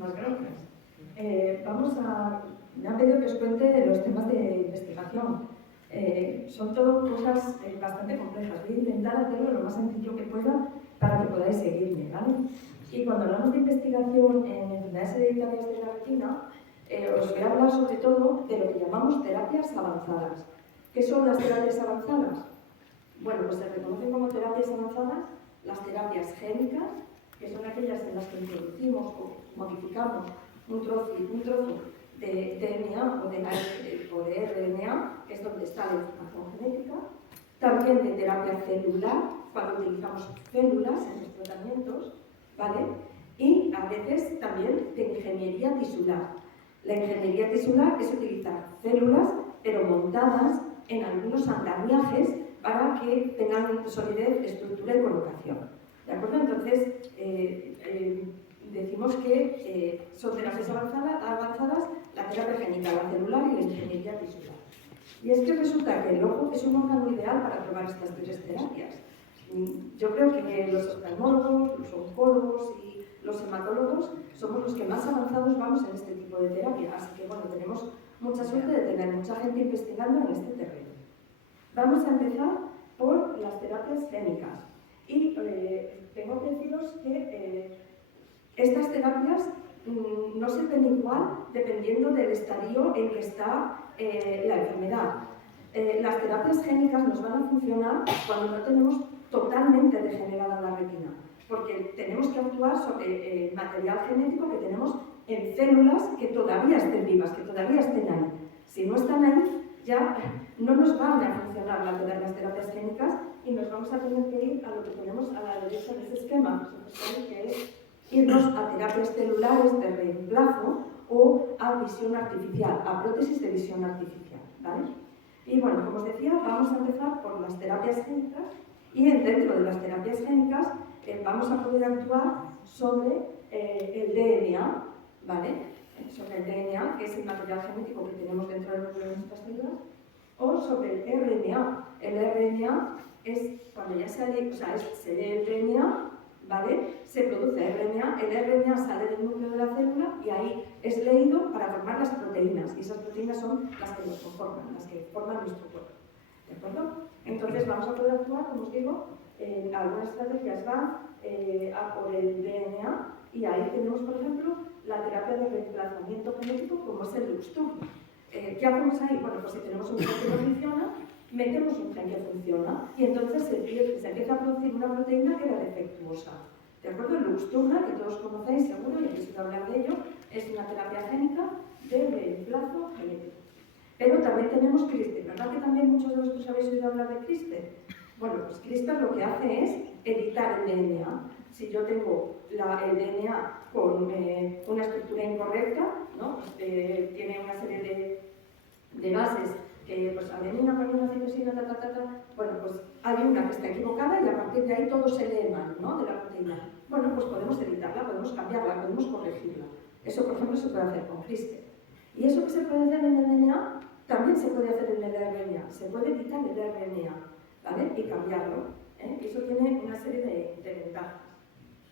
Muchísimas gracias. Me han pedido que os cuente los temas de investigación. Son todo cosas bastante complejas. Voy a intentar hacerlo lo más sencillo que pueda para que podáis seguirme, ¿vale? Y cuando hablamos de investigación en enfermedades hereditarias de la retina, os voy a hablar sobre todo de lo que llamamos terapias avanzadas. ¿Qué son las terapias avanzadas? Bueno, pues se reconocen como terapias avanzadas las terapias génicas, que son aquellas en las que introducimos o modificamos un trozo de DNA o de RNA, que es donde está la información genética. También de terapia celular, cuando utilizamos células en los tratamientos, ¿vale? Y a veces también de ingeniería tisular. La ingeniería tisular es utilizar células, pero montadas en algunos andamiajes para que tengan solidez, estructura y colocación. ¿De acuerdo? Entonces, decimos que son terapias avanzadas la terapia génica, la celular y la ingeniería tisular. Y es que resulta que el ojo es un órgano ideal para probar estas tres terapias. Yo creo que los oftalmólogos, los oncólogos y los hematólogos somos los que más avanzados vamos en este tipo de terapia. Así que, bueno, tenemos mucha suerte de tener mucha gente investigando en este terreno. Vamos a empezar por las terapias génicas. Y tengo que deciros que estas terapias no se ven igual dependiendo del estadio en que está la enfermedad. Las terapias génicas nos van a funcionar cuando no tenemos totalmente degenerada la retina, porque tenemos que actuar sobre material genético que tenemos en células que todavía estén vivas, que todavía estén ahí. Si no están ahí, ya no nos van a funcionar las terapias génicas y nos vamos a tener que ir a lo que tenemos a la derecha de ese esquema, que es irnos a terapias celulares de reemplazo o a visión artificial, a prótesis de visión artificial, ¿vale? Y bueno, como os decía, vamos a empezar por las terapias génicas y dentro de las terapias génicas vamos a poder actuar sobre el DNA, ¿vale? Sobre el DNA, que es el material genético que tenemos dentro del núcleo de nuestras células, o sobre el RNA. El RNA es cuando ya se lee el DNA, ¿vale? Se produce RNA, el RNA sale del núcleo de la célula y ahí es leído para formar las proteínas, y esas proteínas son las que nos conforman, las que forman nuestro cuerpo, ¿de acuerdo? Entonces vamos a poder actuar, como os digo, algunas estrategias van a por el DNA, y ahí tenemos, por ejemplo, la terapia de reemplazamiento genético, como es el Luxturna. ¿Qué hacemos ahí? Bueno, pues si tenemos un gen que no funciona, metemos un gen que funciona y entonces se empieza a producir una proteína que era defectuosa. ¿De acuerdo? El Luxturna, que todos conocéis seguro y habéis oído hablar de ello, es una terapia génica de reemplazo genético. Pero también tenemos CRISPR. ¿Verdad que también muchos de vosotros habéis oído hablar de CRISPR? Bueno, pues CRISPR lo que hace es editar el DNA. Si yo tengo el DNA con una estructura incorrecta, ¿no? Pues, tiene una serie de bases que, pues, adenina, guanina, citosina, bueno, pues hay una que está equivocada y a partir de ahí todo se lee mal, ¿no? De la proteína. Bueno, pues podemos editarla, podemos cambiarla, podemos corregirla. Eso, por ejemplo, se puede hacer con CRISPR. Y eso que se puede hacer en el DNA, también se puede hacer en el RNA. Se puede editar el RNA, ¿vale? Y cambiarlo. Y eso tiene una serie de ventajas.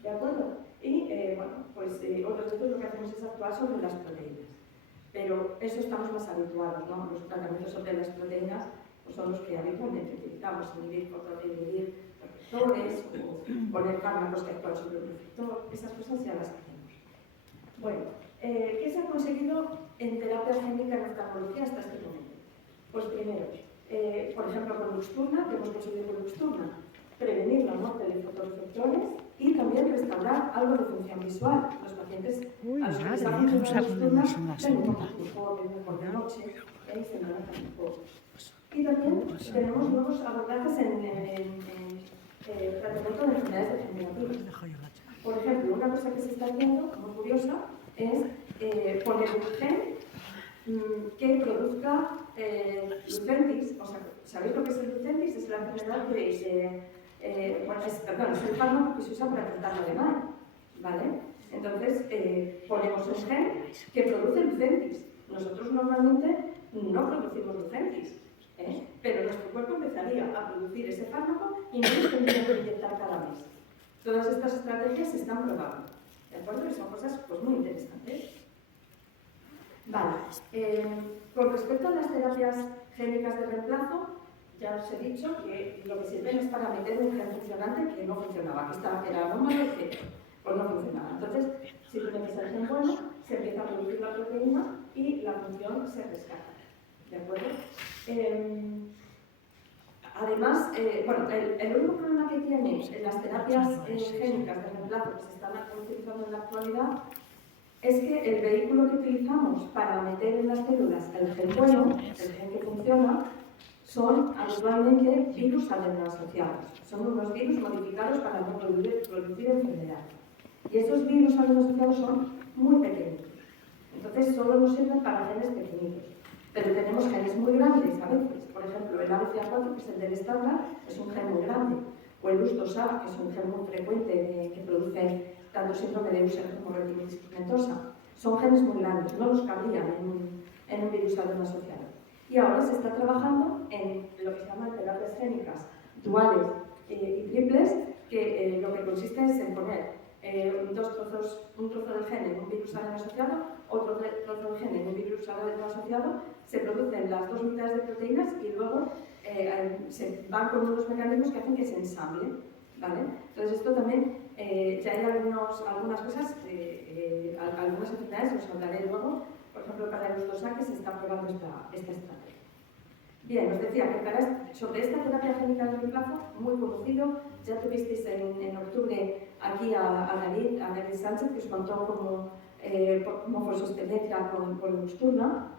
¿De acuerdo? Y, bueno, pues otros de lo que hacemos es actuar sobre las proteínas. Pero eso estamos más habituados, ¿no? Los tratamientos sobre las proteínas pues son los que habitualmente utilizamos, inhibir receptores o poner fármacos que actúan sobre un receptor. Esas cosas ya las hacemos. Bueno, ¿qué se ha conseguido en terapia génica en oftalmología hasta este momento? Pues primero, por ejemplo, con Luxturna, que hemos conseguido con Luxturna, prevenir la muerte de fotorreceptores y también restaurar algo de función visual. Los pacientes a los que les ha funcionado Luxturna ven un poco mejor, ven mejor de noche, y se manejan mejor. Y también tenemos nuevos abordajes en tratamiento de enfermedades degenerativas. Por ejemplo, una cosa que se está haciendo, muy curiosa, es poner un gen que produzca Lucentis. O sea, ¿sabéis lo que es el Lucentis? Es la enfermedad que es el fármaco que se usa para tratar la de Lyme, ¿vale? Entonces, ponemos un gen que produce Lucentis. Nosotros normalmente no producimos Lucentis, pero nuestro cuerpo empezaría a producir ese fármaco y no nos tendría que inyectar cada mes. Todas estas estrategias se están probando, ¿de acuerdo? Y son cosas pues, muy interesantes. Vale. Con respecto a las terapias génicas de reemplazo, ya os he dicho que lo que sirven es para meter un gen funcionante que no funcionaba, que era anómalo y que pues no funcionaba. Entonces, si tú metes el gen bueno, se empieza a producir la proteína y la función se rescata. ¿De acuerdo? Además, bueno, el único problema que tienen las terapias génicas de reemplazo que se están utilizando en la actualidad es que el vehículo que utilizamos para meter en las células el gen bueno, el gen que funciona, son habitualmente virus adeno-asociados. Son unos virus modificados para no producir enfermedad. Y esos virus adeno-asociados son muy pequeños. Entonces, solo nos sirven para genes pequeñitos. Pero tenemos genes muy grandes a veces. Por ejemplo, el ABCA4, que es el del Stargardt, es un gen muy grande. O el USTOSA, que es un gen muy frecuente que produce tanto síndrome de Usher como retinitis pigmentosa. Son genes muy grandes, no los cabrían en un virus adeno-asociado. Y ahora se está trabajando en lo que se llaman terapias génicas duales y triples, que lo que consiste es en poner un trozo del gen en un virus adeno-asociado, otro trozo del gen en un virus adeno-asociado, se producen las dos mitades de proteínas y luego se van con unos mecanismos que hacen que se ensamble, ¿vale? Entonces esto también, ya hay algunas cosas, algunas enfermedades, os hablaré luego, por ejemplo para el USTOSA, que se está probando esta estrategia. Bien, os decía que sobre esta terapia génica de reemplazo, muy conocido, ya tuvisteis en octubre aquí a David Sánchez, que os contó cómo fue su experiencia con Luxturna.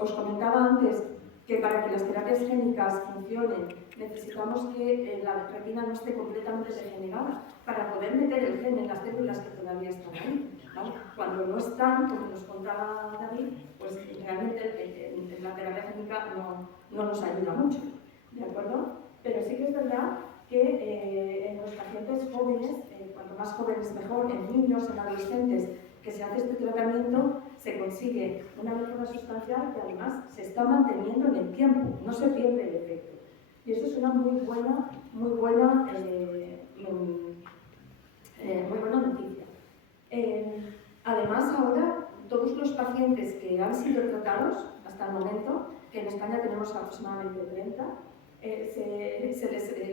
Os comentaba antes que para que las terapias génicas funcionen necesitamos que la retina no esté completamente degenerada para poder meter el gen en las células que todavía están ahí, ¿vale? Cuando no están, como nos contaba David, pues realmente la terapia génica no nos ayuda mucho, ¿de acuerdo? Pero sí que es verdad que en los pacientes jóvenes, cuanto más jóvenes mejor, en niños, en adolescentes, que se hace este tratamiento, se consigue una mejora sustancial que además se está manteniendo en el tiempo, no se pierde el efecto. Y eso es una muy buena noticia. Además, ahora, todos los pacientes que han sido tratados hasta el momento, que en España tenemos aproximadamente 30,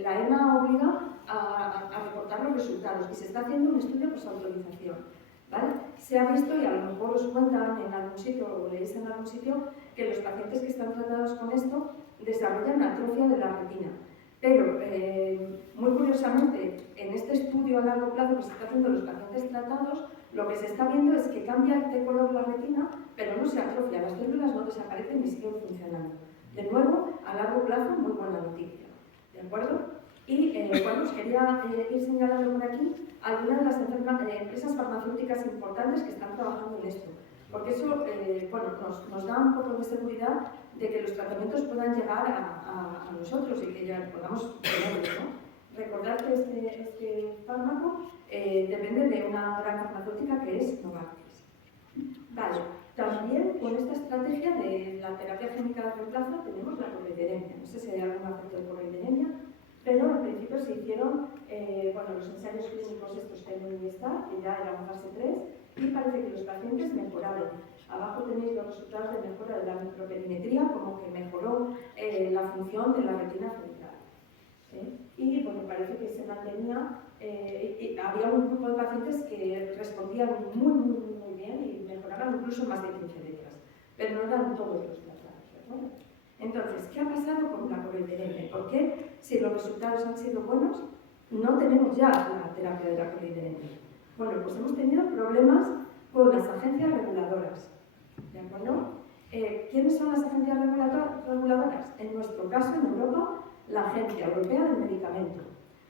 la EMA obliga a reportar los resultados y se está haciendo un estudio posautorización. ¿Vale? Se ha visto, y a lo mejor os cuentan en algún sitio o leéis en algún sitio, que los pacientes que están tratados con esto desarrollan atrofia de la retina. Pero, muy curiosamente, en este estudio a largo plazo que se está haciendo en los pacientes tratados, lo que se está viendo es que cambia de color la retina, pero no se atrofia, las células no desaparecen y siguen funcionando. De nuevo, a largo plazo, muy buena noticia. ¿De acuerdo? Y bueno, os quería ir señalando por aquí algunas de las empresas farmacéuticas importantes que están trabajando en esto, porque eso bueno, nos da un poco de seguridad de que los tratamientos puedan llegar a nosotros y que ya podamos tenerlos, ¿no? Recordad que este fármaco depende de una gran farmacéutica que es Novartis. Vale, también con esta estrategia de la terapia génica de reemplazo tenemos la coroideremia. No sé si hay algún efecto de coroideremia, pero al principio se hicieron los ensayos clínicos estos TENUI y STAR, que ya eran fase 3, y parece que los pacientes mejoraron. Abajo tenéis los resultados de mejora de la microperimetría, como que mejoró la función de la retina central. Y bueno, parece que se mantenía, había un grupo de pacientes que respondían muy bien y mejoraban incluso más de 15 letras, pero no eran todos los tratados, ¿de acuerdo? Entonces, ¿qué ha pasado con la coroideremia? ¿Por qué, si los resultados han sido buenos, no tenemos ya la terapia de la coroideremia? Bueno, pues hemos tenido problemas con las agencias reguladoras, ¿de acuerdo? ¿Quiénes son las agencias reguladoras? En nuestro caso, en Europa, la Agencia Europea del Medicamento.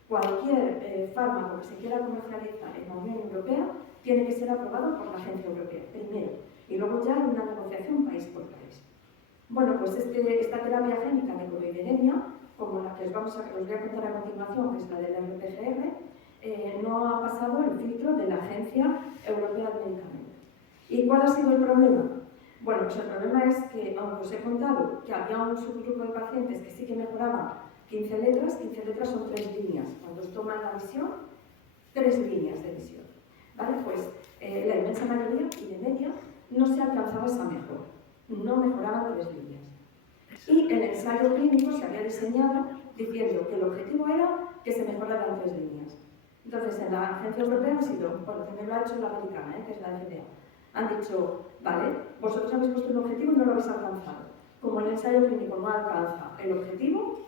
Cualquier fármaco que se quiera comercializar en la Unión Europea tiene que ser aprobado por la Agencia Europea, primero, y luego ya hay una negociación país por país. Bueno, pues esta terapia génica de coroideremia, como la que os voy a contar a continuación, que es la del RPGR, no ha pasado el filtro de la Agencia Europea del Medicamento. ¿Y cuál ha sido el problema? Bueno, pues el problema es que, aunque os he contado que había un subgrupo de pacientes que sí que mejoraban 15 letras son 3 líneas. Cuando os toman la visión, 3 líneas de visión. ¿Vale? Pues la inmensa mayoría y de media no se alcanzaba esa mejora, no mejoraban 3 líneas. Y el ensayo clínico se había diseñado diciendo que el objetivo era que se mejoraran 3 líneas. Entonces, en la agencia europea han sido, bueno, también lo ha hecho la americana, que es la FDA, han dicho, vale, vosotros habéis puesto un objetivo y no lo habéis alcanzado. Como el ensayo clínico no alcanza el objetivo,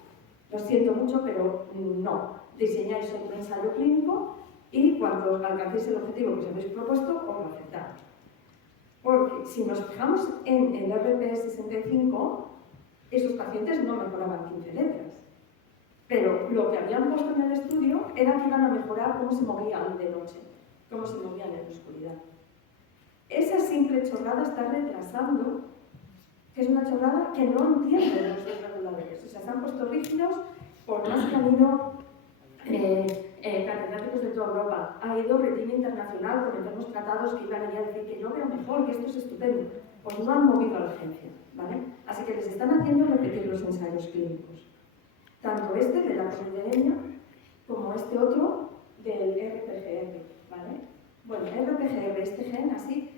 lo siento mucho, pero no. Diseñáis otro ensayo clínico y cuando alcancéis el objetivo que os habéis propuesto, os lo aceptamos. Porque si nos fijamos en el RP65, esos pacientes no mejoraban 15 letras. Pero lo que habían puesto en el estudio era que iban a mejorar cómo se movían de noche, cómo se movían en la oscuridad. Esa simple chorrada está retrasando, que es una chorrada que no entienden los reguladores. O sea, se han puesto rígidos por más que han ido catedráticos de toda Europa. Ha ido retina internacional con enfermos tratados que iban a decir que yo veo mejor, que esto es estupendo. Pues no han movido a la agencia, ¿vale? Así que les están haciendo repetir los ensayos clínicos. Tanto este de la clorhidemia como este otro del RPGR, ¿vale? Bueno, RPGR, este gen así,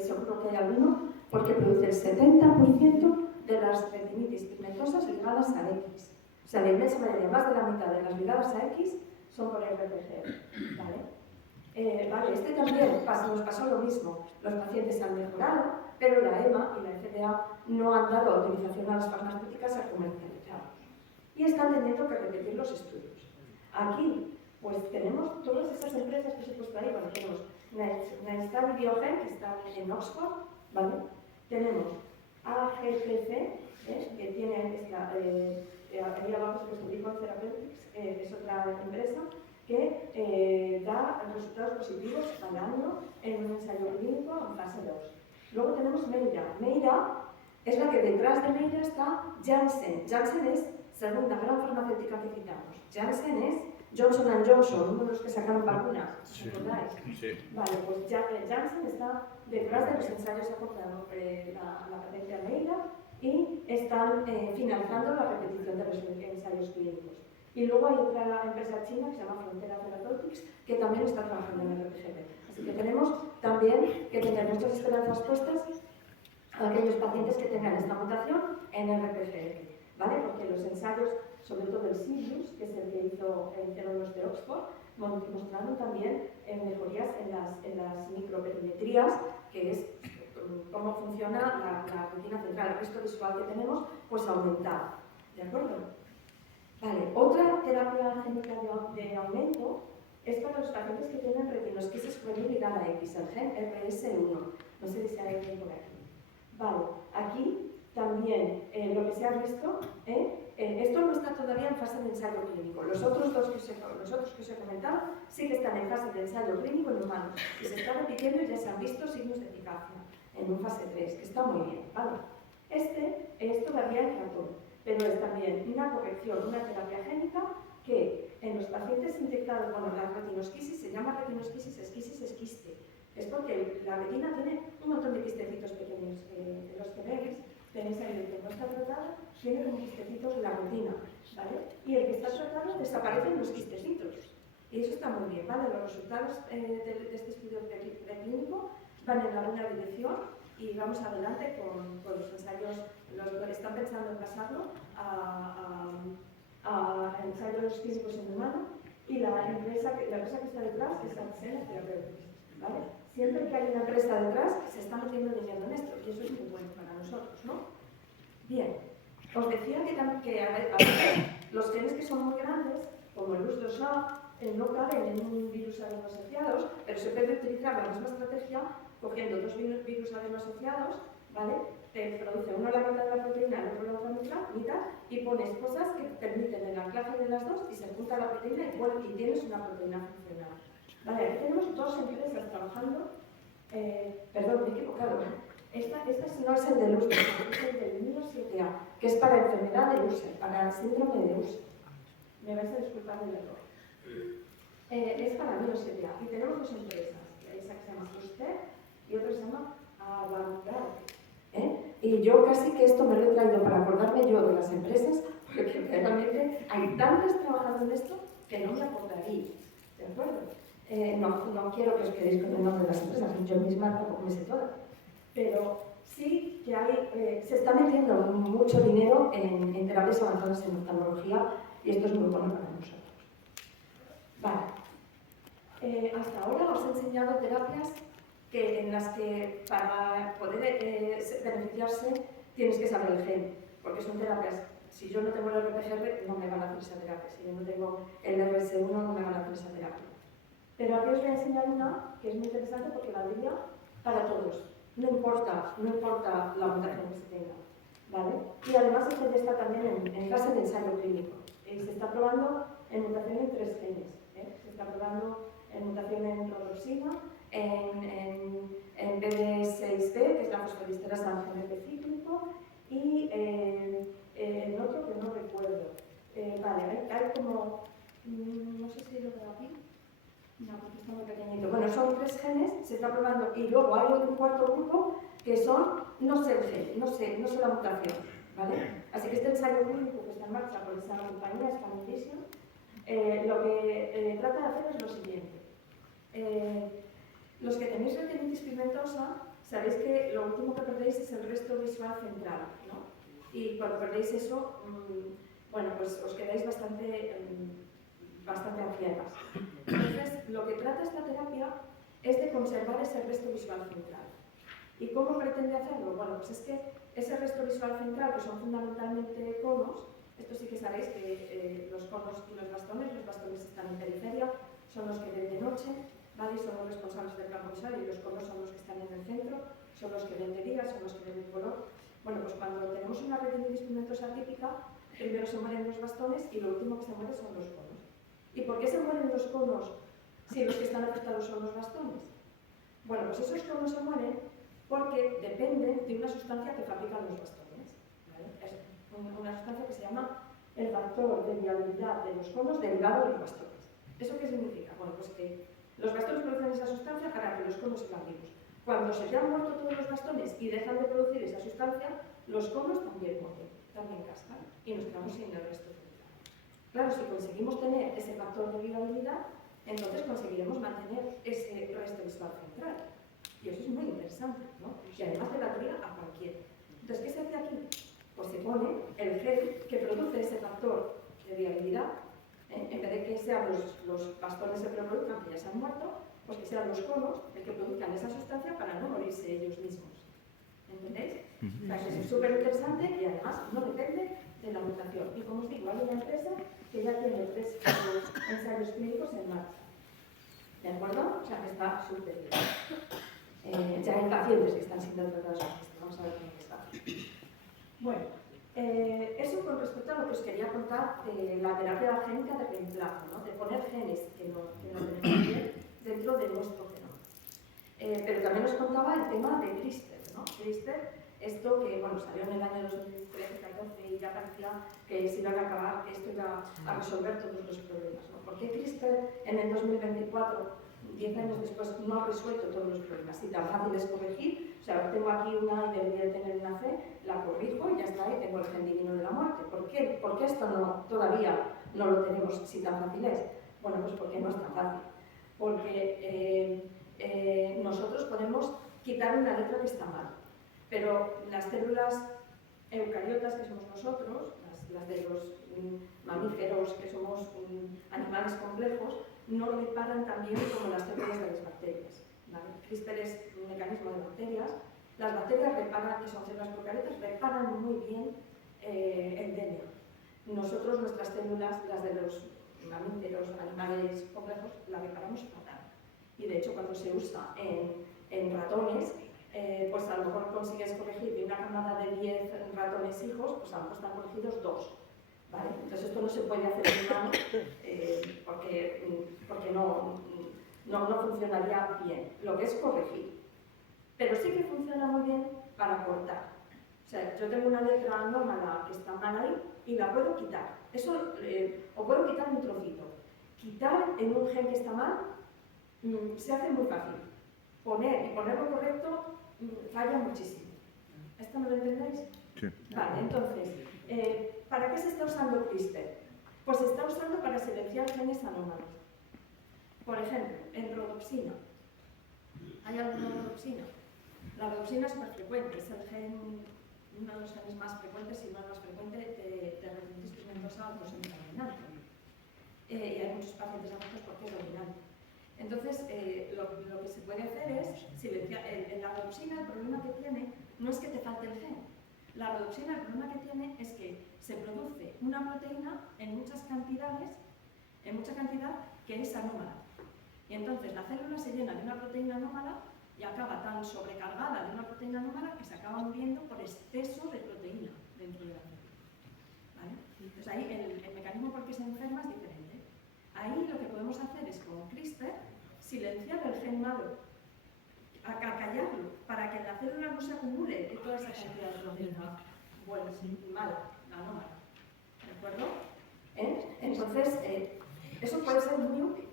seguro que hay alguno, porque produce el 70% de las retinitis pigmentosas ligadas a X. O sea, la inmensa mayoría, más de la mitad de las ligadas a X son por RPGR, ¿vale? Vale, este también nos pasó lo mismo. Los pacientes han mejorado, pero la EMA y la FDA no han dado autorización a las farmacéuticas a comercializar. Y están teniendo que repetir los estudios. Aquí, pues tenemos todas esas empresas que os he puesto ahí. Bueno, tenemos Naistar Biogen, que está en Oxford, ¿vale? Tenemos AGCC, que tiene ahí abajo es Vivo Therapeutics, es otra empresa que da resultados positivos al año en un ensayo clínico en fase 2. Luego tenemos Meira. Meira es la que detrás de Meira está Janssen. Janssen es segunda gran farmacéutica que citamos. Janssen es Johnson & Johnson, uno de los que sacaron vacunas, ¿os acordáis? Sí. Vale, pues Janssen está detrás de los ensayos, ha comprado la patente a Meira y están finalizando la repetición de los ensayos clínicos. Y luego hay otra empresa china que se llama Frontera Therapeutics que también está trabajando en el RPGR. Así que tenemos también que tener muchas esperanzas puestas a aquellos pacientes que tengan esta mutación en el RPGR, ¿vale? Porque los ensayos, sobre todo el Sirius, que es el que hicieron los de Oxford, mostrando también mejorías en las microperimetrías, que es cómo funciona la retina central. El resto visual que tenemos, pues aumentado. ¿De acuerdo? Vale, otra terapia génica de aumento es para los pacientes que tienen retinosquisis juvenil ligada a X, el gen RS1. No sé si hay alguien por aquí. Vale, aquí también lo que se ha visto, esto no está todavía en fase de ensayo clínico. Los otros que os he comentado sí que están en fase de ensayo clínico en humanos y se está repitiendo y ya se han visto signos de eficacia en un fase 3, que está muy bien, ¿vale? Este es todavía el ratón, pero es también una corrección, una terapia génica que en los pacientes infectados con la retinosquisis se llama retinosquisis esquiste. Es porque la retina tiene un montón de quistecitos pequeños. Los que tenéis ahí, el que no está tratado, tiene como quistecitos en la retina, ¿vale? Y el que está tratado desaparecen los quistecitos. Y eso está muy bien, ¿vale? Los resultados de este estudio preclínico van en la buena dirección y vamos adelante con los ensayos. Están pensando en pasarlo a ensayos clínicos en humano y la empresa que está detrás es Arsena Therapeutics, ¿vale? Siempre que hay una empresa detrás, se está metiendo dinero en esto, y eso es muy bueno para nosotros, ¿no? Bien, os decía que a veces los genes que son muy grandes, como el USDOSA, no caben en un virus adeno-asociados, pero se puede utilizar la misma estrategia cogiendo dos virus adeno-asociados, ¿vale? Te produce uno la mitad de la proteína, el otro la otra mitad, y pones cosas que permiten el anclaje de las dos y se junta la proteína y tienes una proteína funcional. Vale, aquí tenemos dos empresas trabajando. Perdón, me he equivocado. Esta no es el de Usher, es el del MIO7A, que es para enfermedad de Usher, para el síndrome de Usher. Me vais a disculpar del error. Es para MIO7A. Y tenemos dos empresas. Esa que se llama Usher y otra se llama Avantgarde. Y yo casi que esto me lo he traído para acordarme yo de las empresas, porque realmente hay tantas trabajando en esto que no me acordaría. ¿De acuerdo? No quiero que os quedéis con el nombre de las empresas, yo misma tampoco me sé todas, pero sí que se está metiendo mucho dinero en terapias avanzadas en oftalmología y esto es muy bueno para nosotros. Vale. Hasta ahora os he enseñado terapias en las que para poder beneficiarse tienes que saber el gen, porque son terapias. Si yo no tengo el RPGR, no me van a hacer esa terapia. Si yo no tengo el RS1, no me van a hacer esa terapia. Pero aquí os voy a enseñar una que es muy interesante porque valdría para todos. No importa la mutación que se tenga. ¿Vale? Y además esta ya está también en fase de ensayo clínico. Se está probando en mutación en 3 genes. Se está probando en mutación en rhodopsina, en BD6B, que es la fosfodiesterasa GNP cíclico, y en otro que no recuerdo. Vale, hay como, no sé si lo veo aquí. No, porque está muy pequeñito. Bueno, son 3 genes, se está probando, y luego hay un cuarto grupo que son, no sé el gen, no sé la mutación, ¿vale? Así que este ensayo clínico que está en marcha por esa compañía, Spanivision, lo que trata de hacer es lo siguiente. Los que tenéis retinitis pigmentosa, sabéis que lo último que perdéis es el resto visual central, ¿no? Y cuando perdéis eso, bueno, pues os quedáis bastante ancianas. Entonces, lo que trata esta terapia es de conservar ese resto visual central. ¿Y cómo pretende hacerlo? Bueno, pues es que ese resto visual central, que son fundamentalmente conos, esto sí que sabéis que los conos y los bastones están en periferia, son los que ven de noche, ¿vale? Son los responsables del campo visual, y los conos son los que están en el centro, son los que ven de día, son los que ven el color. Bueno, pues cuando tenemos una retinitis pigmentosa típica, primero se mueren los bastones y lo último que se muere son los conos. ¿Y por qué se mueren los conos si los que están afectados son los bastones? Bueno, pues esos conos se mueren porque dependen de una sustancia que fabrican los bastones, ¿vale? Es una sustancia que se llama el factor de viabilidad de los conos derivado de los bastones. ¿Eso qué significa? Bueno, pues que los bastones producen esa sustancia para que los conos sigan vivos. Cuando se te han muerto todos los bastones y dejan de producir esa sustancia, los conos también mueren, también cascan, y nos quedamos sin el resto. Claro, si conseguimos tener ese factor de viabilidad, entonces conseguiremos mantener ese resto visual central. Y eso es muy interesante, ¿no? Y además le daría a cualquiera. Entonces, ¿qué se hace aquí? Pues se pone el gen que produce ese factor de viabilidad, en vez de que sean los bastones el que lo produzcan, que ya se han muerto, pues que sean los conos el que produzcan esa sustancia para no morirse ellos mismos. ¿Entendéis? O sea, que es súper interesante y además no depende de la mutación. Y como os digo, hay una empresa que ya tiene 3 ensayos clínicos en marcha. ¿De acuerdo? O sea, que está súper bien. Ya hay pacientes que están siendo tratados con esto. Vamos a ver cómo está. Bueno, eso con respecto a lo que os quería contar de la terapia génica de reemplazo, ¿no? De poner genes que no tenemos bien dentro de nuestro genoma. Pero también os contaba el tema de CRISPR, ¿no? CRISPR, esto que bueno, salió en el año 2013-14 y ya parecía que se iban a acabar, que esto iba a resolver todos los problemas, ¿no? ¿Por qué CRISPR en el 2024, 10 años después, no ha resuelto todos los problemas? Y tan fácil es corregir, o sea, tengo aquí una y debería tener una C, la corrijo y ya está, y tengo el gen divino de la muerte. ¿Por qué? ¿Por qué esto todavía no lo tenemos si tan fácil es? Bueno, pues porque no es tan fácil. Porque nosotros podemos quitar una letra que está mal, pero las células eucariotas que somos nosotros, las de los mamíferos que somos animales complejos, no reparan tan bien como las células de las bacterias. ¿Vale? CRISPR es un mecanismo de bacterias. Las bacterias reparan, que son células procariotas, reparan muy bien el DNA. Nosotros, nuestras células, las de los mamíferos, animales complejos, las reparamos fatal. Y de hecho, cuando se usa en ratones, pues a lo mejor consigues corregir de una camada de 10 ratones hijos, pues a lo mejor están corregidos 2. ¿Vale? Entonces esto no se puede hacer en humano porque no funcionaría bien. Lo que es corregir. Pero sí que funciona muy bien para cortar. O sea, yo tengo una letra anómala que está mal ahí y la puedo quitar. Eso, o puedo quitar un trocito. Quitar en un gen que está mal se hace muy fácil. Ponerlo correcto falla muchísimo. ¿Esto me lo entendéis? Sí. Vale, entonces, ¿para qué se está usando CRISPR? Pues se está usando para silenciar genes anómalos. Por ejemplo, en rodopsina. ¿Hay alguna rodopsina? La rodopsina es súper frecuente, es el gen, uno de los genes más frecuentes, si no el más frecuente, de retinitis pigmentosa autosómica dominante. Y hay muchos pacientes adultos porque es dominante. Entonces, lo que se puede hacer es silenciar. En la rodopsina el problema que tiene no es que te falte el gen. La rodopsina el problema que tiene es que se produce una proteína en muchas cantidades, mucha cantidad que es anómala. Y entonces la célula se llena de una proteína anómala y acaba tan sobrecargada de una proteína anómala que se acaba muriendo por exceso de proteína dentro de la célula. ¿Vale? Entonces ahí el mecanismo por el que se enferma es diferente. Ahí lo que podemos hacer es con CRISPR silenciar el gen malo, callarlo, para que en la célula no se acumule toda esa cantidad de proteína buena, mala, anómala. ¿De acuerdo? Entonces, eso puede ser muy útil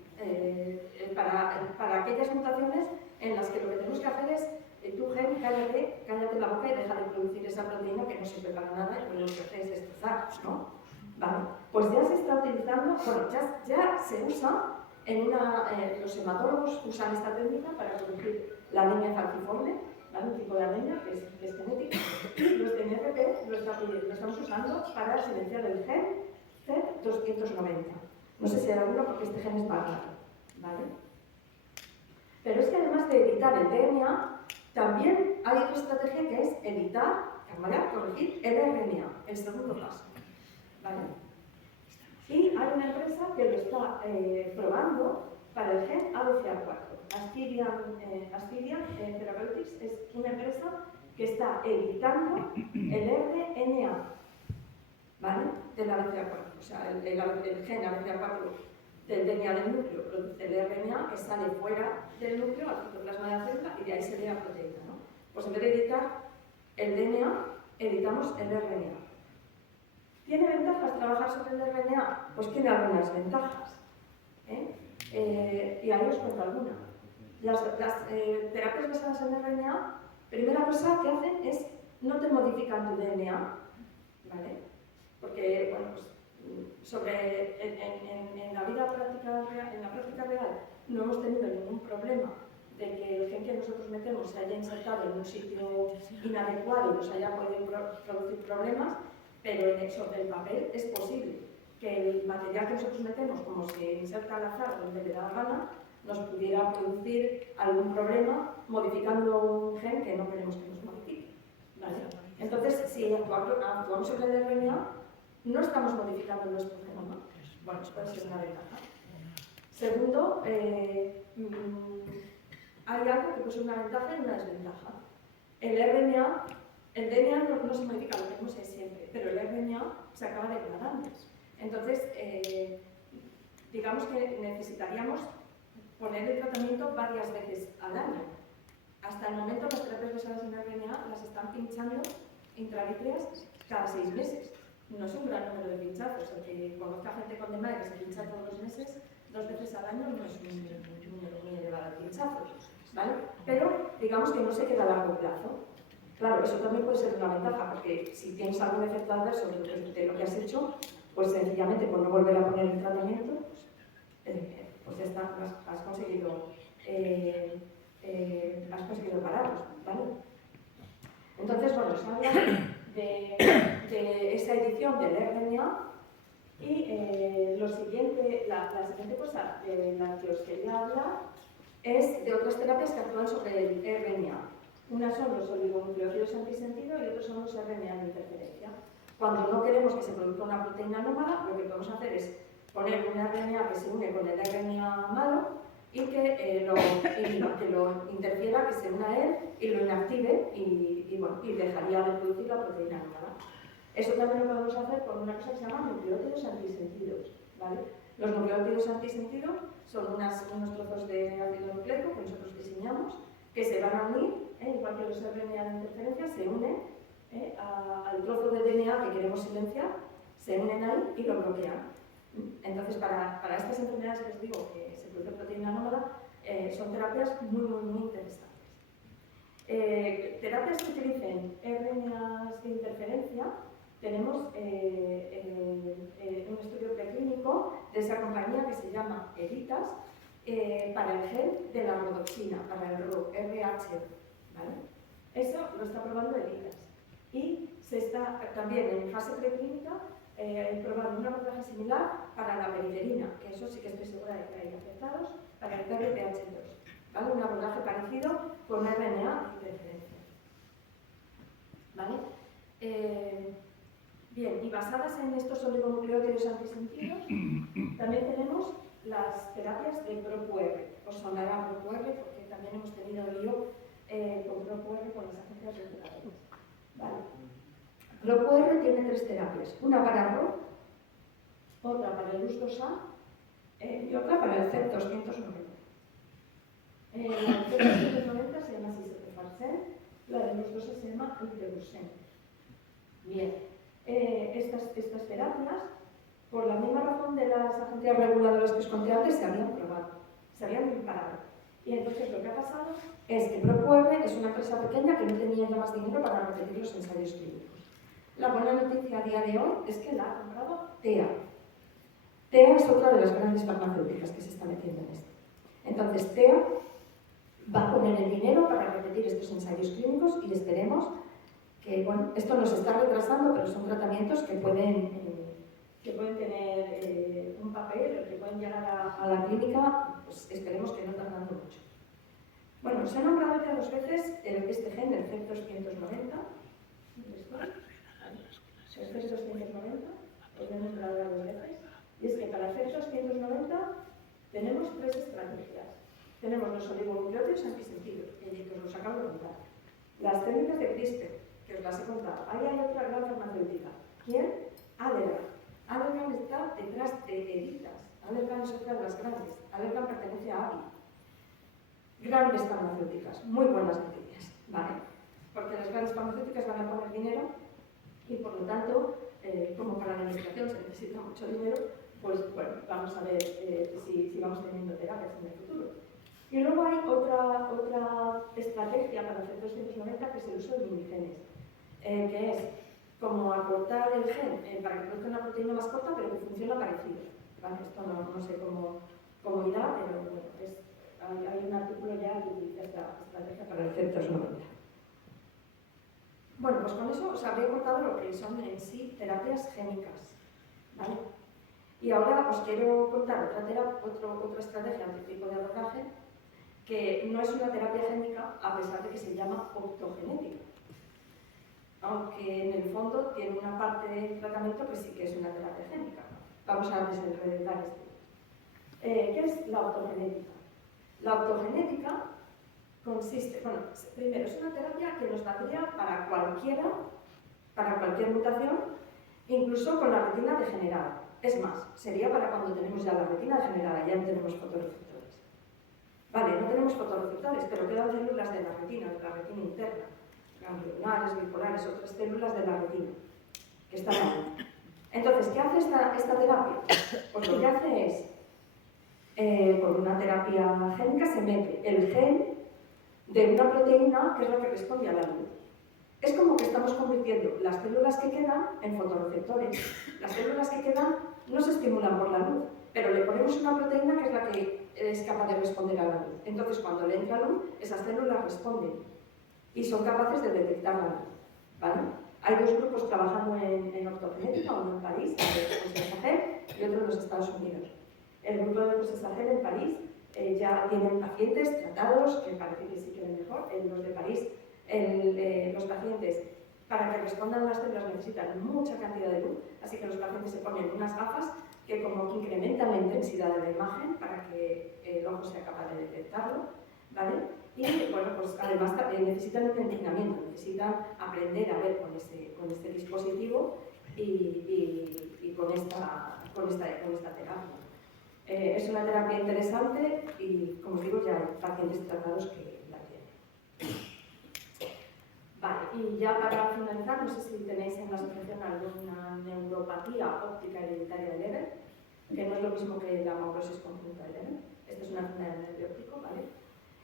para aquellas mutaciones en las que lo que tenemos que hacer es tu gen, cállate la boca y deja de producir esa proteína que no sirve para nada y lo que hace es destrozar, ¿no? Vale, pues ya se está utilizando, bueno, ya se usa en los hematólogos usan esta técnica para producir la anemia falciforme, ¿vale? Un tipo de anemia que es genética, y los de NRP lo estamos usando para silenciar el gen C290. No sé si hay alguno porque este gen es más raro, ¿vale? Pero es que además de editar el DNA, también hay otra estrategia que es editar, corregir el RNA, el segundo paso, ¿vale? Y hay una empresa que lo está probando para el gen ABCA4. Astidian Therapeutics es una empresa que está editando el RNA, ¿vale? Del ABCA4. O sea, el gen ABCA4 del DNA del núcleo produce el RNA que sale fuera del núcleo al citoplasma de la célula y de ahí se ve la proteína, ¿no? Pues en vez de editar el DNA, editamos el RNA. ¿Tiene ventajas trabajar sobre el RNA? Pues tiene algunas ventajas. Y ahí os cuento alguna. Las terapias basadas en RNA, primera cosa que hacen es no te modifican tu DNA, ¿vale? Porque, bueno, pues en la vida práctica real, en la práctica real, no hemos tenido ningún problema de que el gen que nosotros metemos se haya insertado en un sitio inadecuado y nos haya podido producir problemas, pero sobre el papel es posible que el material que nosotros metemos, como se inserta al azar donde le da la gana, nos pudiera producir algún problema modificando un gen que no queremos que nos modifique, ¿vale? Entonces, si actuamos sobre el RNA, no estamos modificando nuestro genoma. Bueno, eso puede ser una ventaja. Segundo, hay algo que puede ser una ventaja y una desventaja. El DNA no se modifica, lo tenemos siempre, pero el RNA se acaba degradando. Entonces, digamos que necesitaríamos poner el tratamiento varias veces al año. Hasta el momento las terapias basadas en RNA las están pinchando intravítreas cada 6 meses. No es un gran número de pinchazos, el que conozca gente con DMAE que se pincha todos los meses, 2 veces al año no es un número muy elevado de pinchazos, ¿vale? Pero digamos que no se queda a largo plazo. Claro, eso también puede ser una ventaja, porque si tienes algún efecto adverso de lo que has hecho, pues sencillamente por no volver a poner el tratamiento, pues ya está, has conseguido pararlos, ¿vale? Entonces, bueno, se habla de esa edición del RNA y la siguiente cosa de la que os quería hablar es de otras terapias que actúan sobre el RNA. Unas son los oligonucleótidos antisentido y otros son los RNA de interferencia. Cuando no queremos que se produzca una proteína anómala, lo que podemos hacer es poner un RNA que se une con el RNA malo y que lo interfiera, que se una a él y lo inactive y dejaría de producir la proteína anómala. Eso también lo podemos hacer con una cosa que se llama nucleótidos antisentidos, ¿vale? Los nucleótidos antisentido son unos trozos de ácido nucleico que nosotros diseñamos que se van a unir, igual que los RNA de interferencia, se unen al trozo de DNA que queremos silenciar, se unen ahí y lo bloquean. Entonces, para estas enfermedades que os digo que se produce proteína anómala, son terapias muy interesantes. Terapias que utilicen RNAs de interferencia, tenemos un estudio preclínico de esa compañía que se llama Editas para el gen de la rodoxina, para el RH, ¿vale? Eso lo está probando el ICAS. Y se está también en fase preclínica probando un abordaje similar para la periferina, que eso sí que estoy segura de que hay afectados, para el PRPH2, ¿vale? Un abordaje parecido con RNA y preferencia, ¿vale? Bien, y basadas en estos oligonucleótidos antisentidos, también tenemos las terapias de ProQR. Os sonará ProQR porque también hemos tenido lío con ProQR con las agencias regulatorias. Vale. ProQR tiene 3 terapias, una para RO, otra para el USDOSA y otra para el CEP290. La del CEP290 se llama Cisatefarsen, la del USDOSA se llama Ultebursen. Bien, estas terapias, por la misma razón de las agencias reguladoras que os conté antes, se habían probado, se habían comparado. Y entonces lo que ha pasado es que ProQR es una empresa pequeña que no tenía ya más dinero para repetir los ensayos clínicos. La buena noticia a día de hoy es que la ha comprado TEA. TEA es otra de las grandes farmacéuticas que se está metiendo en esto. Entonces TEA va a poner el dinero para repetir estos ensayos clínicos y esperemos que, bueno, esto nos está retrasando, pero son tratamientos que pueden tener un papel, que pueden llegar a la clínica, pues esperemos que no tardando mucho. Bueno, se ha nombrado ya 2 veces este gen, el CEP290. El CEP290, lo he nombrado ya 2 veces. Y es que para el CEP290 tenemos 3 estrategias. Tenemos los oligonucleótidos antisentidos, que os los acabo de contar. Las técnicas de CRISPR, que os las he contado. Ahí hay otra gran farmacéutica. ¿Quién? Allergan. Allergan está detrás de Editas. Allergan es otra de las grandes. Allergan pertenece a AbbVie. Grandes farmacéuticas, muy buenas noticias, ¿vale? Porque las grandes farmacéuticas van a poner dinero y por lo tanto, como para la investigación se necesita mucho dinero, pues bueno, vamos a ver si vamos teniendo terapias en el futuro. Y luego hay otra estrategia para el CEP290 que es el uso de minigenes, que es como acortar el gen para que produzca una proteína más corta, pero que funciona parecido. ¿Vale? Esto no sé cómo irá, pero bueno, hay un artículo ya que utiliza esta estrategia para el CEP290. Bueno, pues con eso os habré contado lo que son en sí terapias génicas, ¿vale? Y ahora os quiero contar otra estrategia, otro tipo de abordaje, que no es una terapia génica a pesar de que se llama optogenética. Aunque en el fondo tiene una parte del tratamiento que sí que es una terapia génica. Vamos a desenredar esto. ¿Qué es la optogenética? La optogenética consiste, bueno, primero es una terapia que nos valdría para cualquier mutación, incluso con la retina degenerada. Es más, sería para cuando tenemos ya la retina degenerada, ya no tenemos fotorreceptores. Vale, no tenemos fotorreceptores, pero quedan células de la retina interna, ganglionares, bipolares, otras células de la retina, que están ahí. Entonces, ¿qué hace esta terapia? Pues lo que hace es, con una terapia génica se mete el gen de una proteína que es la que responde a la luz. Es como que estamos convirtiendo las células que quedan en fotorreceptores. Las células que quedan no se estimulan por la luz, pero le ponemos una proteína que es la que es capaz de responder a la luz. Entonces, cuando le entra luz, esas células responden y son capaces de detectar la luz, ¿vale? Hay 2 grupos trabajando en ortogenética, uno en París, el de Sager, y otro en los Estados Unidos. El grupo de Sager en París ya tienen pacientes tratados, que parece que sí que ven mejor. En los de París, los pacientes, para que respondan las células, necesitan mucha cantidad de luz, así que los pacientes se ponen unas gafas que como que incrementan la intensidad de la imagen para que el ojo sea capaz de detectarlo, ¿vale? Y bueno, pues además necesitan un entrenamiento, necesitan aprender a ver con este dispositivo y con esta terapia. Es una terapia interesante y, como digo, ya hay pacientes tratados que la tienen. Vale, y ya para finalizar, no sé si tenéis en la asociación alguna neuropatía óptica hereditaria de Leber, que no es lo mismo que la macrosis conjunta de Leber. Esta es una enfermedad del nervio óptico, ¿vale?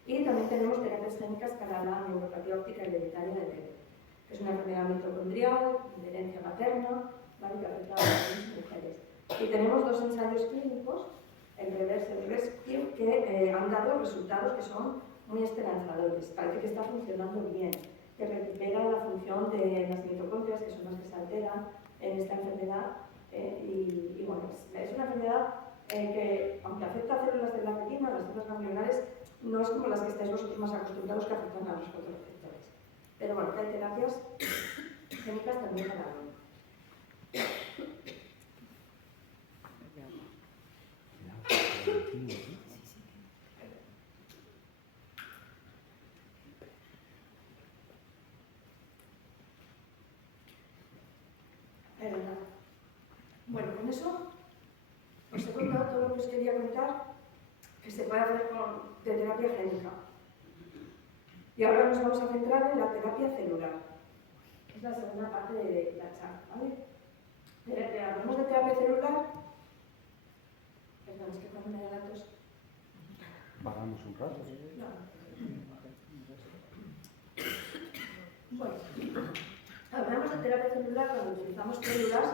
Y también tenemos terapias génicas para la neuropatía óptica hereditaria de Leber, que es una enfermedad mitocondrial, de herencia materna, ¿vale? Que afecta a las mujeres. Y tenemos 2 ensayos clínicos el reverse, el rescue, que han dado resultados que son muy esperanzadores. Parece que está funcionando bien, que recupera la función de las mitocondrias, que son las que se alteran en esta enfermedad. Y bueno, es una enfermedad que, aunque afecta a células de la retina, las células ganglionares, no es como las que estáis vosotros más acostumbrados, que afectan a los fotorreceptores. Pero bueno, que hay terapias génicas también para ello. Bueno, con eso os he contado todo lo que os quería contar que se puede hacer de terapia génica. Y ahora nos vamos a centrar en la terapia celular. Es la segunda parte de la charla, ¿vale? Hablamos de terapia celular. Perdón, es que cuando me da la tos. Paramos un rato. No. Bueno, hablamos de terapia celular cuando utilizamos células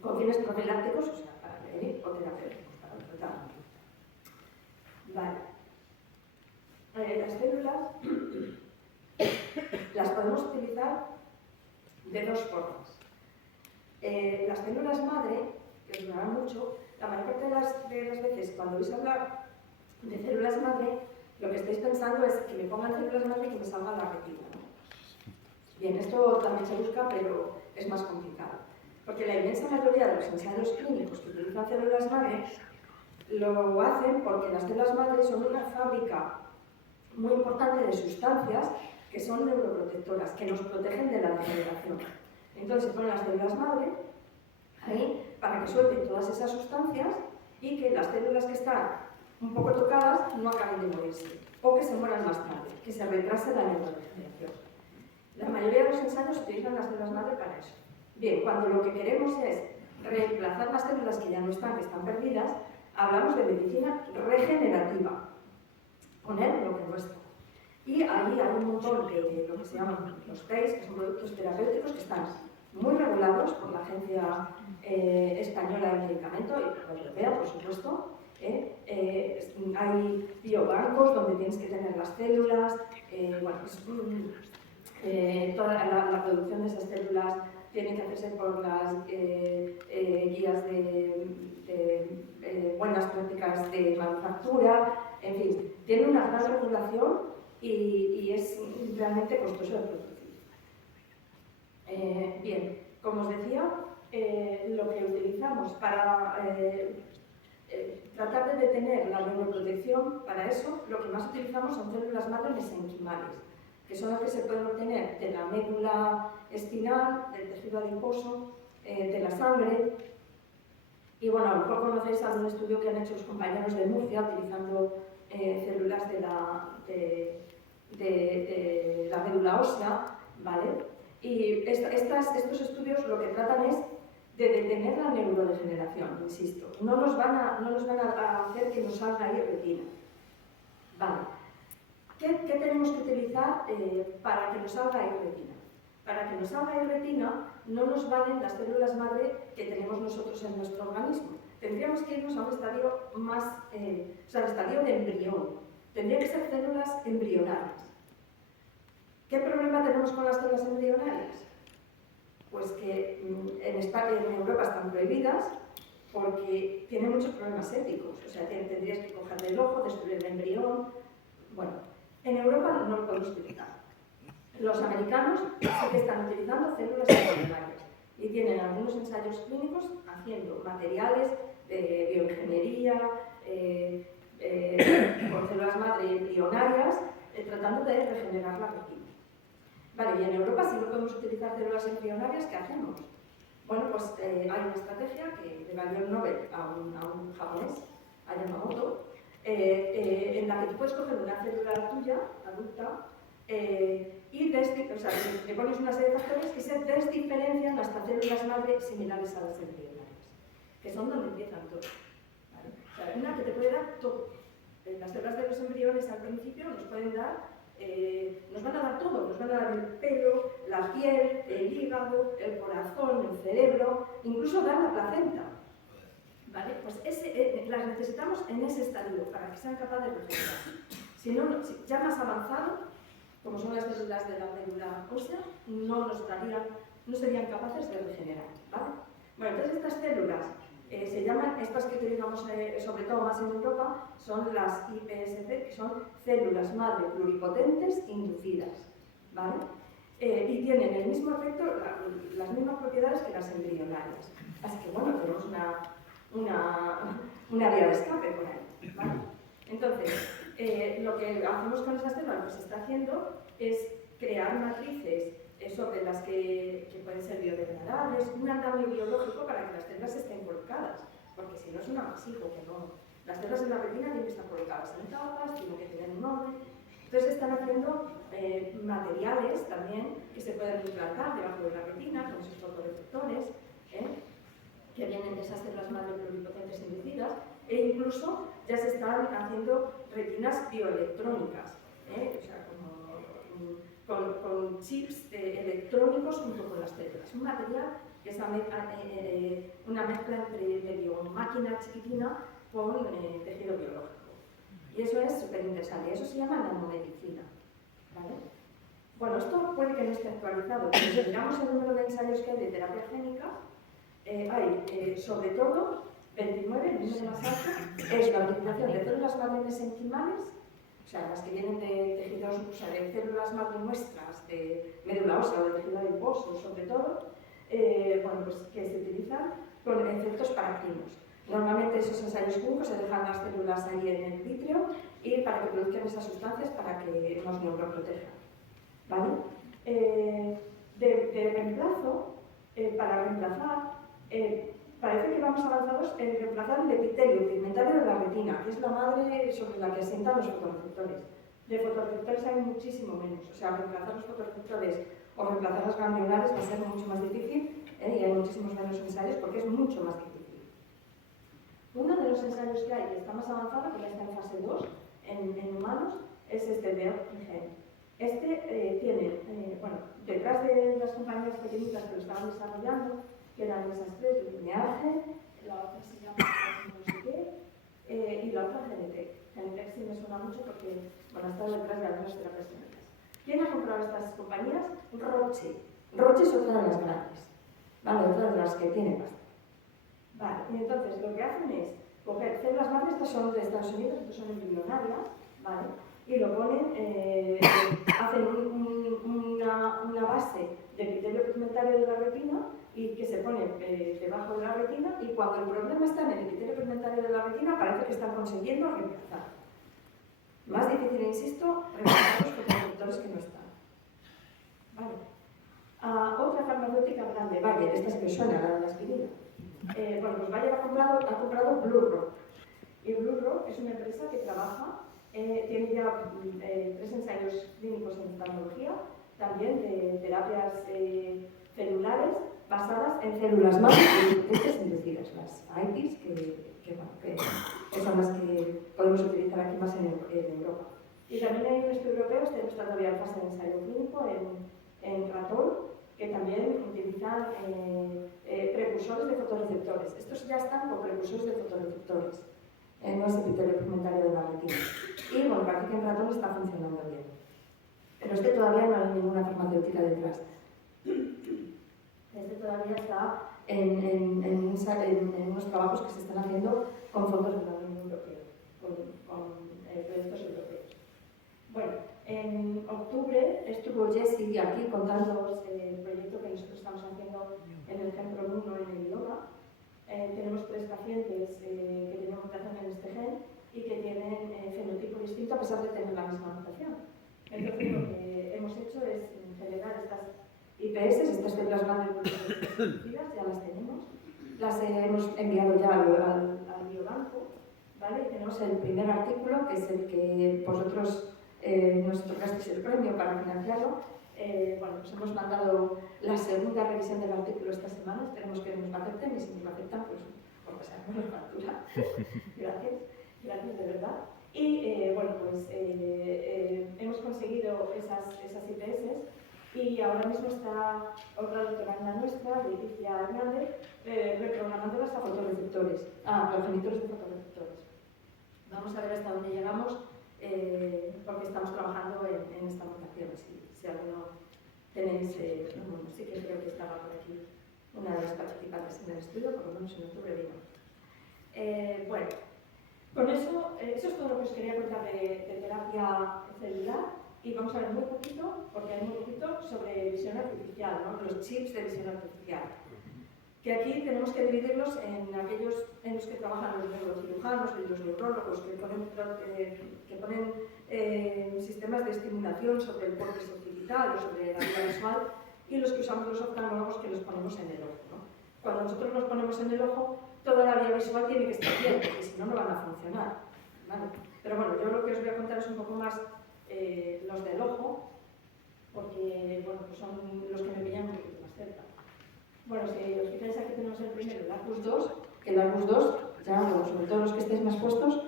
con fines profilácticos, o sea, para prevenir, o terapéuticos, para tratar. Vale. Las células las podemos utilizar de dos formas. Las células madre, que os sonará mucho, la mayor parte de las veces cuando vais a hablar de células madre, lo que estáis pensando es que me pongan células madre y que me salga la retina, ¿no? Bien, esto también se busca, pero es más complicado. Porque la inmensa mayoría de los ensayos clínicos que utilizan células madre lo hacen porque las células madre son una fábrica muy importante de sustancias que son neuroprotectoras, que nos protegen de la degeneración. Entonces se ponen las células madre ahí para que suelten todas esas sustancias y que las células que están un poco tocadas no acaben de morirse, o que se mueran más tarde, que se retrase la neurodegeneración. La mayoría de los ensayos utilizan las células madre para eso. Bien, cuando lo que queremos es reemplazar las células que ya no están, que están perdidas, hablamos de medicina regenerativa. Poner lo que no está. Y ahí hay un montón de lo que se llaman los PEIs, que son productos terapéuticos que están muy regulados por la Agencia Española del Medicamento y por la Europea, por supuesto. Hay biobancos donde tienes que tener las células, bueno, pues, toda la producción de esas células tiene que hacerse por las guías de buenas prácticas de manufactura, en fin, tiene una gran regulación y es realmente costoso de producir. Bien, como os decía, lo que utilizamos para tratar de detener la neuroprotección, para eso lo que más utilizamos son células madre mesenquimales, que son las que se pueden obtener de la médula espinal, del tejido adiposo, de la sangre. Y bueno, a lo mejor conocéis algún estudio que han hecho los compañeros de Murcia utilizando células de la médula ósea, ¿vale? Y estos estudios lo que tratan es de detener la neurodegeneración, insisto. No nos van a hacer que nos salga ahí retina. Vale. ¿Qué tenemos que utilizar para que nos salga ahí retina? Para que nos salga ahí retina no nos valen las células madre que tenemos nosotros en nuestro organismo. Tendríamos que irnos a un estadio más, o sea, el estadio de embrión. Tendrían que ser células embrionarias. ¿Qué problema tenemos con las células embrionarias? Pues que en España y en Europa están prohibidas porque tienen muchos problemas éticos. O sea, tendrías que cogerle el ojo, destruir el embrión. Bueno, en Europa no lo podemos utilizar. Los americanos sí que están utilizando células embrionarias y tienen algunos ensayos clínicos haciendo materiales de bioingeniería con células madre embrionarias tratando de regenerar la retina. Vale, y en Europa sí no podemos utilizar células embrionarias, ¿qué hacemos? Bueno, pues hay una estrategia que le valió el Nobel a un japonés, a Yamamoto, en la que tú puedes coger una célula tuya, adulta, y le pones una serie de factores que se desdiferencian hasta células madre similares a las embrionarias, que son donde empiezan todo. ¿Vale? O sea, una que te puede dar todo. Las células de los embriones al principio nos pueden dar, nos van a dar todo, nos van a dar el pelo, la piel, el hígado, el corazón, el cerebro, incluso dan la placenta. ¿vale? Pues las necesitamos en ese estadio para que sean capaces de regenerar. Si no, ya más avanzado, como son las células de la médula ósea, no serían capaces de regenerar, ¿vale? Bueno, entonces estas células se llaman, estas que utilizamos sobre todo más en Europa, son las iPSC, que son células madre pluripotentes inducidas, ¿vale? Y tienen el mismo efecto, las mismas propiedades que las embrionarias. Así que bueno, tenemos una vía de escape por ahí, ¿vale? Entonces, lo que hacemos con esas células, lo que se está haciendo es crear matrices sobre las que pueden ser biodegradables, un andamio biológico para que las células estén colocadas, porque si no es un amasijo, que no. Las células en la retina tienen que estar colocadas en capas, tienen que tener un orden. Entonces están haciendo materiales también que se pueden implantar debajo de la retina con sus fotorreceptores, que vienen de esas células madre pluripotentes inducidas, e incluso ya se están haciendo retinas bioelectrónicas, o sea, con chips electrónicos junto con las células. Un material que es una mezcla entre biomáquina chiquitina con tejido biológico. Y eso es súper interesante. Eso se llama nanomedicina, ¿vale? Bueno, esto puede que no esté actualizado, pero si miramos el número de ensayos que hay de terapia génica, hay sobre todo 29, el número más alto, es la utilización de células madre mesenquimales, o sea, las que vienen de tejidos, o sea, de células madre nuestras, de médula ósea o de tejido adiposo, sobre todo, bueno, pues que se utilizan con efectos paracrinos. Normalmente esos ensayos clínicos se dejan las células ahí en el vítreo y para que produzcan esas sustancias para que nos neuroprotejan, ¿vale? De reemplazo, para reemplazar, parece que vamos avanzados en reemplazar el epitelio pigmentario de la retina, que es la madre sobre la que asientan los fotorreceptores. De fotorreceptores hay muchísimo menos, o sea, reemplazar los fotorreceptores o reemplazar las ganglionares va a ser mucho más difícil, y hay muchísimos menos ensayos porque es mucho más difícil. Uno de los ensayos que hay, que está más avanzado, que ya está en fase 2, en humanos, es este de Optigen. Este tiene, bueno, detrás de las compañías pequeñitas que lo estaban desarrollando, que eran esas tres, Lineage, la otra se llama no sé qué, y la otra Genentech. Genentech sí me suena mucho porque, bueno, ha estado detrás de algunas terapias génicas. ¿Quién ha comprado estas compañías? Roche. Roche es otra de las grandes, ¿vale? Otra de las que tiene pasta. Vale, y entonces lo que hacen es coger células madre, estas son de Estados Unidos, estas son embrionarias, ¿vale? Y lo ponen, hacen una base de epitelio pigmentario de la retina y que se pone debajo de la retina, y cuando el problema está en el epitelio pigmentario de la retina parece que están consiguiendo reemplazar. Más difícil, insisto, reemplazar los fotorreceptores que no están. Vale. Otra farmacéutica grande, Bayer, esta es que suena, la de la aspirina. Bueno, pues Bayer ha comprado Blue Rock. Y Blue Rock es una empresa que trabaja, tiene ya 3 ensayos clínicos en oftalmología, también de terapias celulares basadas en células madre inducidas, las IPIs, que son las que podemos utilizar aquí más en Europa. Y también hay un estudio europeo, este está todavía en fase de ensayo clínico, en ratón, que también utilizan precursores de fotorreceptores. Estos ya están con precursores de fotorreceptores, no es epitelio pigmentario de la retina. Y bueno, parece que en ratón está funcionando bien. Pero este todavía no hay ninguna farmacéutica detrás. Este todavía está en unos trabajos que se están haciendo con fondos de la Unión Europea, con proyectos europeos. Bueno, en octubre estuvo Jessie aquí contándoos el proyecto que nosotros estamos haciendo en el Gen Pro 1 en el yoga. Tenemos 3 pacientes que tienen mutación en este gen y que tienen fenotipo distinto a pesar de tener la misma mutación. Entonces lo que hemos hecho es generar estas IPS, estas células madre pluripotencias, ya las tenemos. Las hemos enviado ya al biobanco, ¿vale? Y tenemos el primer artículo, que es el que vosotros nos tocasteis el premio para financiarlo. Bueno, pues hemos mandado la segunda revisión del artículo esta semana, esperemos que nos lo acepten, y si nos lo aceptan, pues por pasarnos la factura. Gracias de verdad. Y bueno, pues hemos conseguido esas IPS Y ahora mismo está otra doctoranda nuestra, Leticia Hernández, reprogramándolas a fotorreceptores, a progenitores de fotorreceptores. Vamos a ver hasta dónde llegamos, porque estamos trabajando en esta mutación. Si alguno tenéis, bueno, sí que creo que estaba por aquí una de las participantes en el estudio, por lo menos en octubre vino. Bueno, con eso, eso es todo lo que os quería contar de terapia celular. Y vamos a ver muy poquito, porque hay muy poquito, sobre visión artificial, ¿no? Los chips de visión artificial. Que aquí tenemos que dividirlos en aquellos en los que trabajan los neurocirujanos y los neurólogos, que ponen sistemas de estimulación sobre el córtex occipital o sobre la vía visual, y los que usamos los oftalmólogos, que los ponemos en el ojo, ¿no? Cuando nosotros los ponemos en el ojo, toda la vía visual tiene que estar bien, porque si no, no van a funcionar, ¿vale? Pero bueno, yo lo que os voy a contar es un poco más los del ojo, porque bueno, pues son los que me pillan un poquito más cerca. Bueno, si os fijáis, aquí tenemos el primero, el Arcus 2, que el Arcus 2, ya, bueno, sobre todo los que estéis más puestos,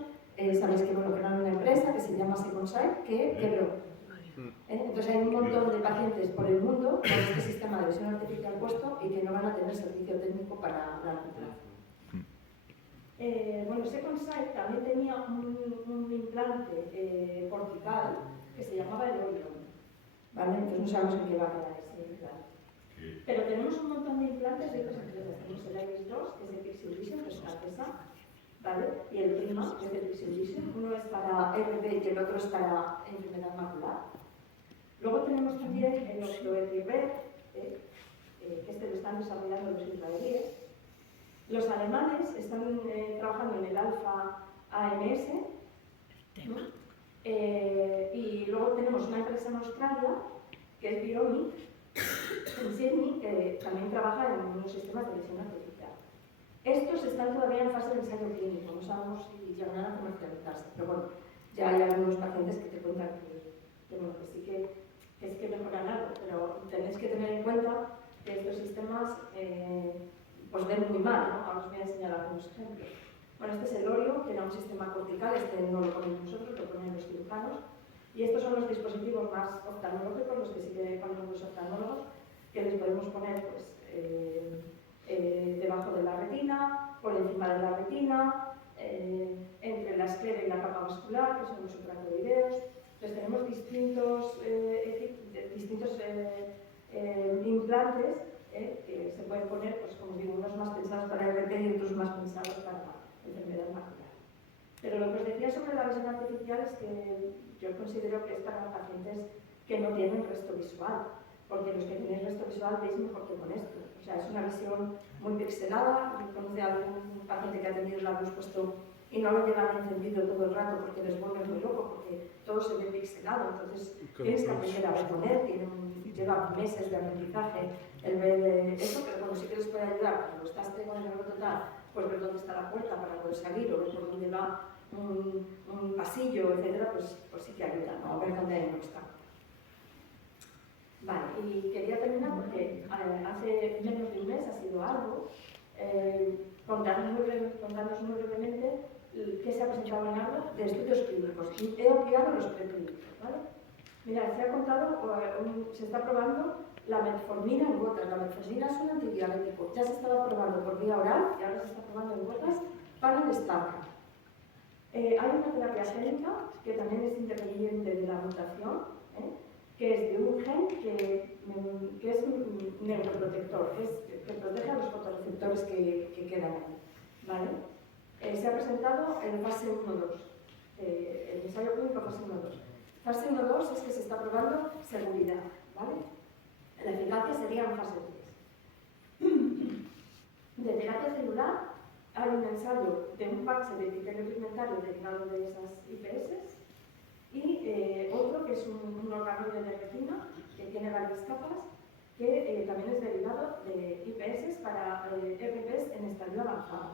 sabéis que, bueno, que era una empresa que se llama Second Sight, que quebró. Entonces hay un montón de pacientes por el mundo con este sistema de visión artificial puesto y que no van a tener servicio técnico para largo plazo. Bueno, Second Sight también tenía un implante cortical que se llamaba el Orion, ¿vale? Entonces no sabemos en qué va a quedar ese implante. Pero tenemos un montón de implantes de otras empresas. Tenemos el Iris 2, que es de Pixel Vision, que es francesa, ¿vale? Y el Prima, que es de Pixel Vision. Uno es para RP y el otro es para enfermedad macular. Luego tenemos también el Optoepi-Red, que este lo están desarrollando los israelíes. Los alemanes están trabajando en el Alpha AMS, ¿no? Y luego tenemos una empresa en Australia, que es Bionic, en Sydney, que también trabaja en unos sistemas de visión artificial. Estos están todavía en fase de ensayo clínico, no sabemos si llegarán a comercializarse, pero bueno, ya hay algunos pacientes que te cuentan que sí que mejoran algo, pero tenéis que tener en cuenta que estos sistemas pues ven muy mal, ¿no? Ahora os voy a enseñar algunos ejemplos. Bueno, este es el Orio, que era un sistema cortical, este no lo ponemos nosotros, lo ponen los cirujanos. Y estos son los dispositivos más oftalmológicos, los que sí que ponen los oftalmólogos, que les podemos poner pues, debajo de la retina, por encima de la retina, entre la esclera y la capa vascular, que son los supracoroideos. Entonces tenemos distintos implantes que se pueden poner, pues como digo, unos más pensados para RP y otros más pensados para enfermedad macular. Pero lo que os decía sobre la visión artificial es que yo considero que es para pacientes que no tienen resto visual, porque los que tenéis resto visual veis mejor que con esto. O sea, es una visión muy pixelada. Yo conocí a algún paciente que ha tenido la luz puesto y no lo llevan encendido todo el rato porque les vuelve muy loco, porque todo se ve pixelado. Entonces tienes que aprender a ver con él, lleva meses de aprendizaje el ver eso, pero bueno, sí que les puede ayudar cuando estás con el error total, pues ver dónde está la puerta para poder salir o ver por dónde va un pasillo, etcétera, pues sí que ayuda, ¿no? A ver dónde no está. Vale, y quería terminar porque hace menos de un mes ha sido algo, contarnos muy brevemente qué se ha presentado en algo de estudios clínicos. Y he obviado los preclínicos, ¿vale? Mirad, se ha contado, se está probando la metformina en gotas. La metformina es un antidiabético. Ya se estaba probando por vía oral y ahora se está probando en gotas para el Stargardt. Hay una terapia génica que también es independiente de la mutación, que es de un gen que es un neuroprotector, que protege a los fotorreceptores que quedan ahí, ¿vale? Se ha presentado en fase 1-2, el ensayo clínico fase 1-2. Fase 1-2 es que se está probando seguridad, ¿vale? La eficacia sería en fase 3. De terapia celular hay un ensayo de un parche de epitelio pigmentario derivado de esas IPS y otro que es un organoide de retina que tiene varias capas que también es derivado de IPS para RPs en estadio avanzado,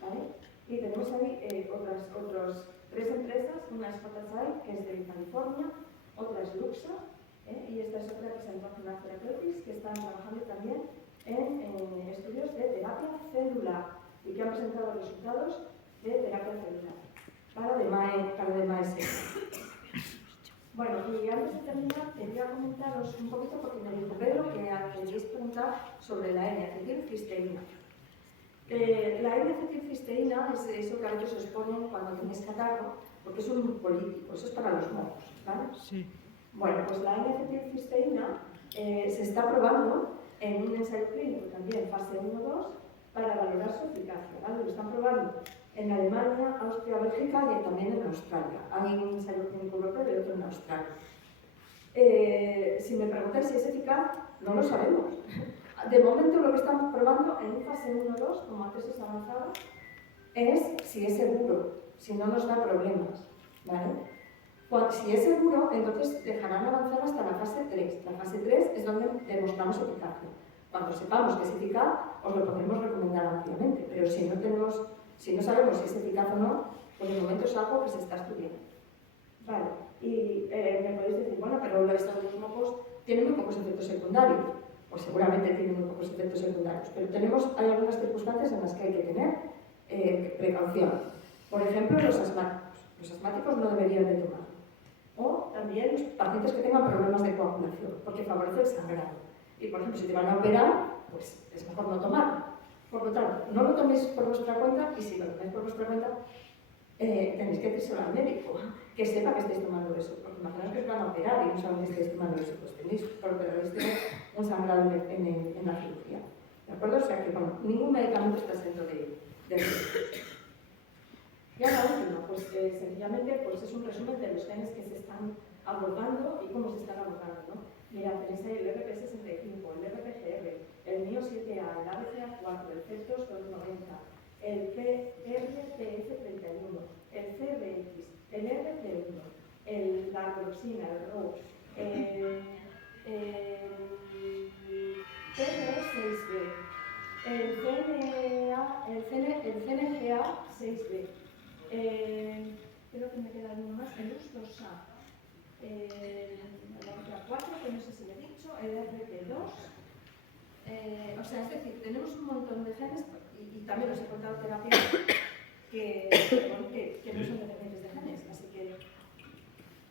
¿vale? Y tenemos ahí otras 3 empresas, una es Photosite, que es de California, otra es Luxa, y esta es otra que se llama Therapeutics, que están trabajando también en estudios de terapia celular y que han presentado resultados de terapia celular para DMAE-6. Bueno, y antes de terminar, quería comentaros un poquito, porque me dijo Pedro que queréis preguntar sobre la N-acetilcisteína. La N-acetilcisteína es eso que a veces os ponen cuando tenéis catarro, porque es un mucolítico, eso es para los mocos, ¿vale? Sí. Bueno, pues la N-acetilcisteína se está probando en un ensayo clínico también, fase 1-2, para valorar su eficacia, ¿vale? Lo están probando en Alemania, Austria, Bélgica y también en Australia. Hay un ensayo clínico europeo y otro en Australia. Si me preguntáis si es eficaz, no lo sabemos. De momento lo que estamos probando en fase 1-2, como tesis avanzada, es si es seguro, si no nos da problemas, ¿vale? Si es seguro, entonces dejarán avanzar hasta la fase 3. La fase 3 es donde demostramos eficacia. Cuando sepamos que es eficaz, os lo podremos recomendar ampliamente, pero si no sabemos si es eficaz o no, pues de momento es algo que se está estudiando. Vale, y me podéis decir, bueno, pero estos dos mocos tienen muy pocos efectos secundarios. Pues seguramente tienen muy pocos efectos secundarios, pero hay algunas circunstancias en las que hay que tener precaución. Por ejemplo, los asmáticos. Los asmáticos no deberían de tomar. O también los pacientes que tengan problemas de coagulación, porque favorece el sangrado. Y por ejemplo, si te van a operar, pues es mejor no tomarlo. Por lo tanto, no lo toméis por vuestra cuenta, y si lo tomáis por vuestra cuenta, tenéis que decírselo al médico, que sepa que estáis tomando eso. Porque imaginaos que os van a operar y no saben que estáis tomando eso, pues tenéis un sangrado en la cirugía. ¿De acuerdo? O sea que, bueno, ningún medicamento está exento de riesgos. Y ahora último, pues sencillamente pues, es un resumen de los genes que se están abordando y cómo se están abordando, ¿no? Mira, tenéis ahí el RP65, el RPGR, el MIO7A, el ABCA4, el CEP290, el PRPF31, el CRX, el RP1, la roxina, el ROX, el TR6B, el CNGA6B, creo que me queda uno más, el US2A, la 4, que no sé si le he dicho, el RP2. O sea, es decir, tenemos un montón de genes y también os he contado terapias que no son dependientes de genes, así que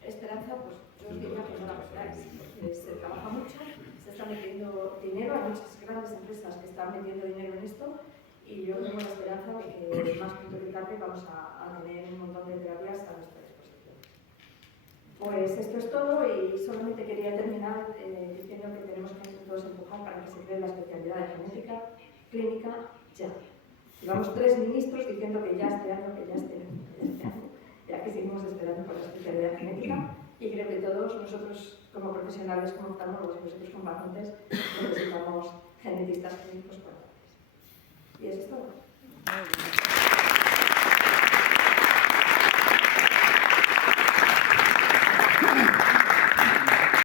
esperanza, pues yo os diría que no la perdáis, porque se trabaja mucho, se está metiendo dinero, hay muchas grandes empresas que están metiendo dinero en esto y yo tengo la esperanza de que más pronto que tarde vamos a tener un montón de terapias a nuestra disposición. Pues esto es todo y solamente quería terminar diciendo que tenemos que todos empujar para que se cree la especialidad de genética clínica ya. Llevamos 3 ministros diciendo que ya este año, ya que seguimos esperando por la especialidad genética y creo que todos nosotros como profesionales, como oftalmólogos y vosotros como pacientes necesitamos genetistas clínicos cuanto antes. Y eso es todo.